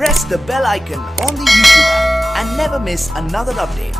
press the bell icon on the YouTube app and never miss another update.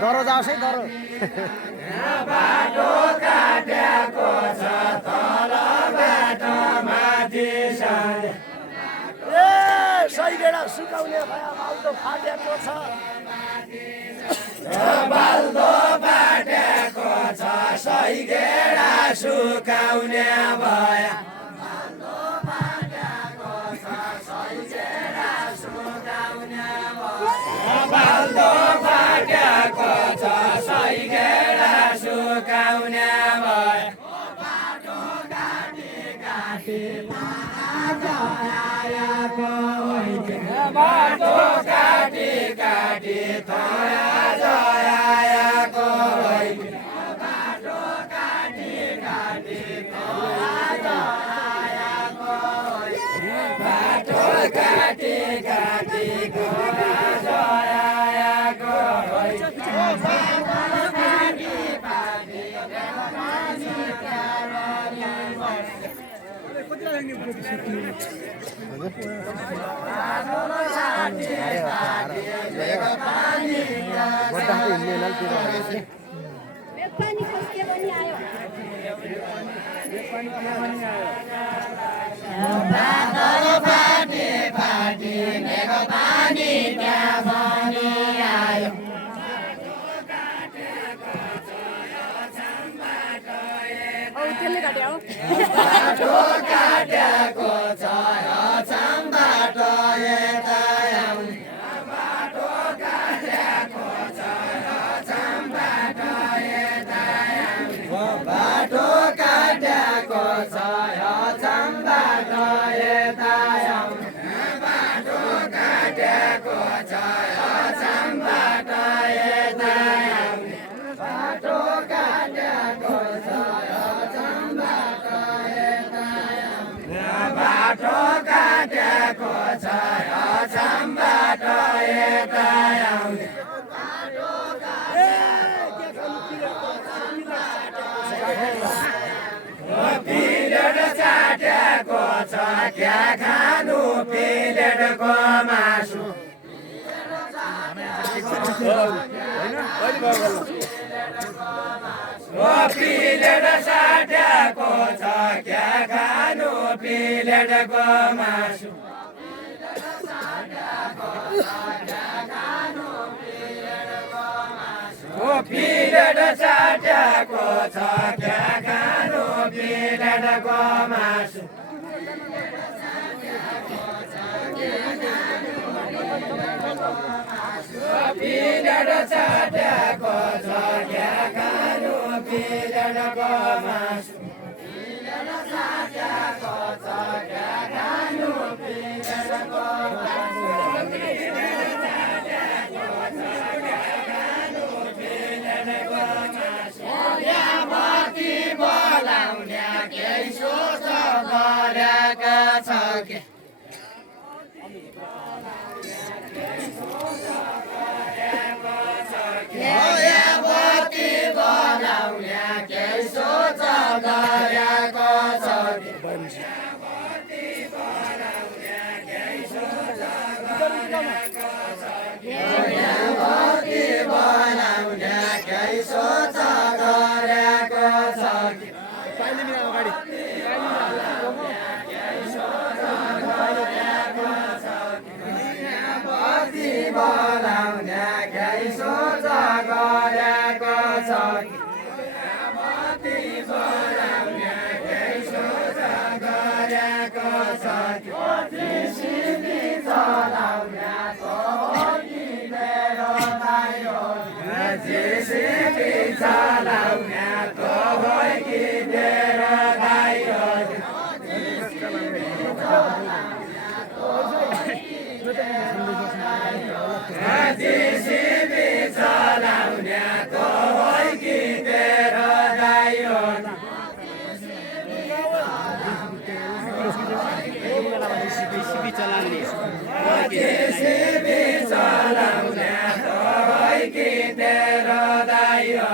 Doro जाओ सही दरो बाटो काटेको छ तलबाट माथि सरे ए सही गेडा सुकाउने भया बाल्दो फाटेको छ बाल्दो फाटेको छ सही गेडा सुकाउने भया बाल्दो फाटेको छ सही गेडा सुकाउने भया बाल्दो फाटेको छ सही गेडा सुकाउने भया बाटो काटी काटी आएको बाटो काटी काटी थया आएको बाटो काटी काटी थया आएको बाटो काटी काटी आएको बाटो काटेको छ चम्बाट यता आउने बाटो काटेको छ चम्बाट यता आउने बाटो काटेको छ चम्बाट यता आउने बाटो काटेको छ चम्बाट यता आउने बाटो काटेको छ बाटो काटेको छ चम्बाट यता आउने पिलेट चाटेको छ क्या खानु पिलेटको मासु पिलेट चाटेको छ क्या खानु पिलेटको मासु पिलेट चाटेको छ क्या खानु पिलेटको मासु पिलेट चाटेको छ क्या खानु पिलेटको मासु पिलेट चाटेको छ क्या खानु पिलेटको मासु बोलाउने केही सोच गरेको छ मेरामती बोलाउने केही सोच गरेको छ जिसिबी चलाउने तो हो कि मेरो दाइ हो जिसिबी चलाउने तो हो कि मेरो दाइ हो जिसिबी चलाउने तो हो कि तेरो दाइ हो जिसिबी चलाउने तो हो कि तेरो दाइ हो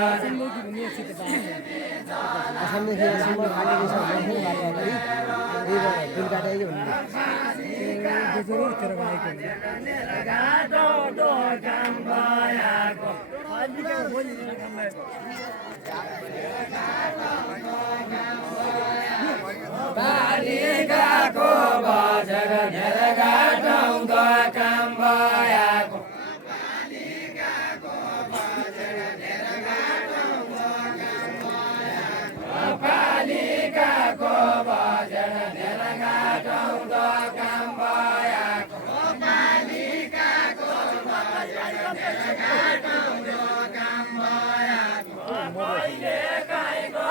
पालिकाको बजार घेरघाटाउँदो काम भएको पालिकाको बजार घेरघाटाउँदो काम भएको पालिकाको बजार घेरघाटाउँदो काम भएको मैले गाईको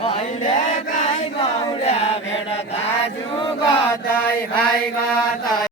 कहिले काहीँ गौल्या भेट दाजु गदै भाइ गदै